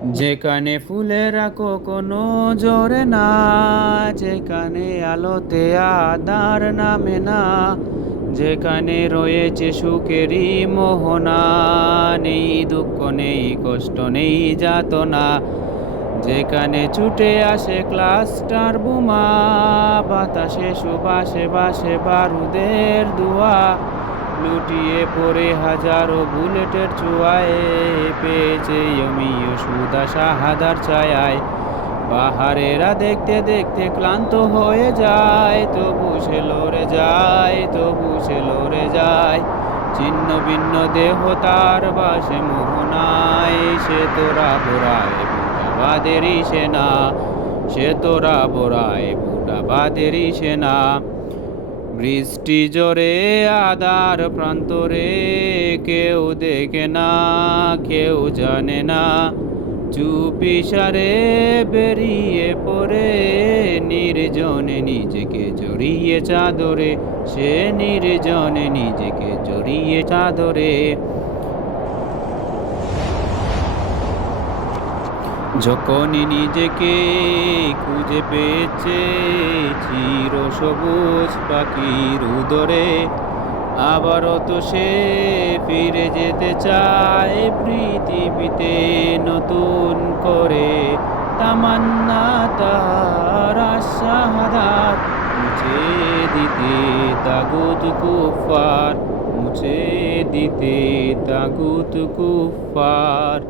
যেখানে ফুলেরা কখনো জোরে না, যেখানে আলোতে আধার নামে না, যেখানে রয়েছে সুখেরই মোহনা, নেই দুঃখ নেই কষ্ট নেই যাতনা, যেখানে ছুটে আসে ক্লাস্টার বোমা, বাতাসে সুবাসে বাসে বারুদের ধোঁয়া, লুটিয়ে পড়ে হাজারো বুলেটের চুয়ায়, পেয়েছে আমিও সুদা শাহাদার ছায়ায়। পাহাড়েরা দেখতে দেখতে ক্লান্ত হয়ে যায়, তবু সে লড়ে যায়, তবু সে লড়ে যায়। ছিন্ন ভিন্ন দেহ তার বাসে মোহনায়, সে তোরা বোরায় ভুটাবাদেরই সেনা, সে তোরা বোরায় ভুটাবাদেরই সেনা। বৃষ্টি জোরে আধার প্রান্তরে, কেউ দেখে না কেউ জানে না, চুপিসারে বেরিয়ে পড়ে নির্জনে নিজেকে জড়িয়ে চাদরে, সে নির্জনে নিজেকে জড়িয়ে চাদরে। যখনই নিজেকে খুঁজে পেয়েছে চির সবুজ পাখির উদরে, আবারও তো সে ফিরে যেতে চায় পৃথিবীতে নতুন করে। তামান্না তার শাহাদাত, মুছে দিতে তাগুত কুফার, মুছে দিতে তাগুত কুফার।